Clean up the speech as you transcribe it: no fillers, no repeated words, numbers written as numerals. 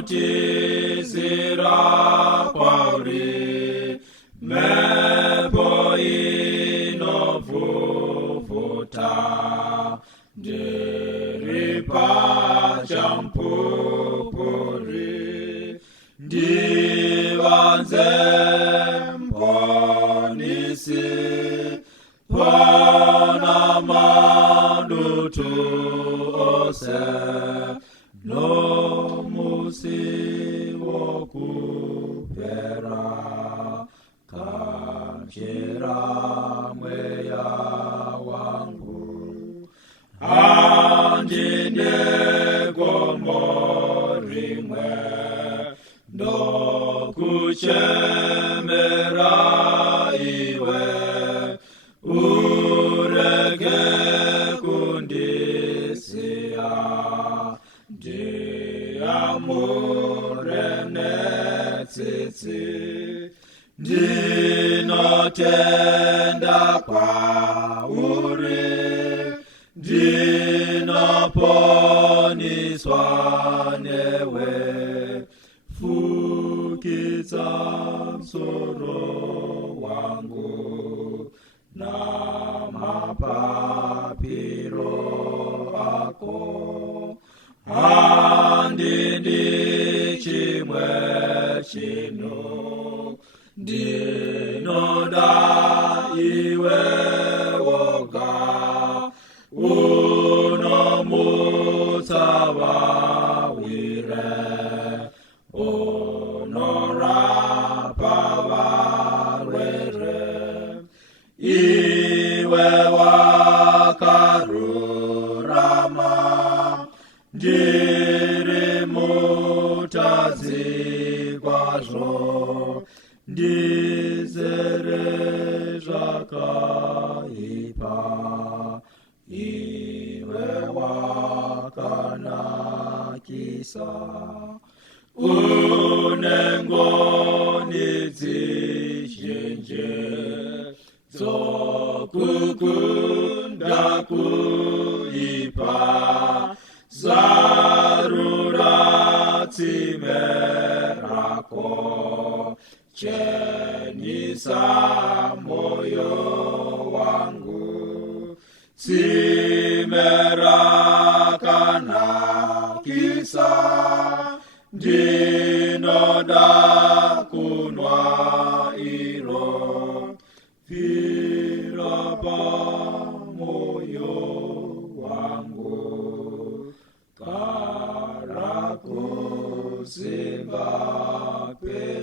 ndinotizira kwauri, mhepo inovhuvhuta, ndiri pachamupupuri, ndivanze mponisi, pana madutu ose, nomusi wokupera, kanjira mweya wangu, handine gomo rimwe, ndokuchemera iwe, urege kundisiya, ndiamure netsitsi, ndinotenda kwauri, ndinoponiswa newe, fukidza musoro wangu namapapiro ako, handidi chimwe chino, ndinoda iwe woga, unomutsavawire, unorapa varwere, iwe wakarurama, ndiri mutadzi kwazvo, ndizere zvakaipa, iwe wakanakisa, une ngoni dzizhinji, dzokukunda kuipa, zarura tsime rako, chenisa moyo wangu, tsime rakanakisa, ndinoda kunwa iro, pfira pamoyo wangu, kara kuzimbabwe.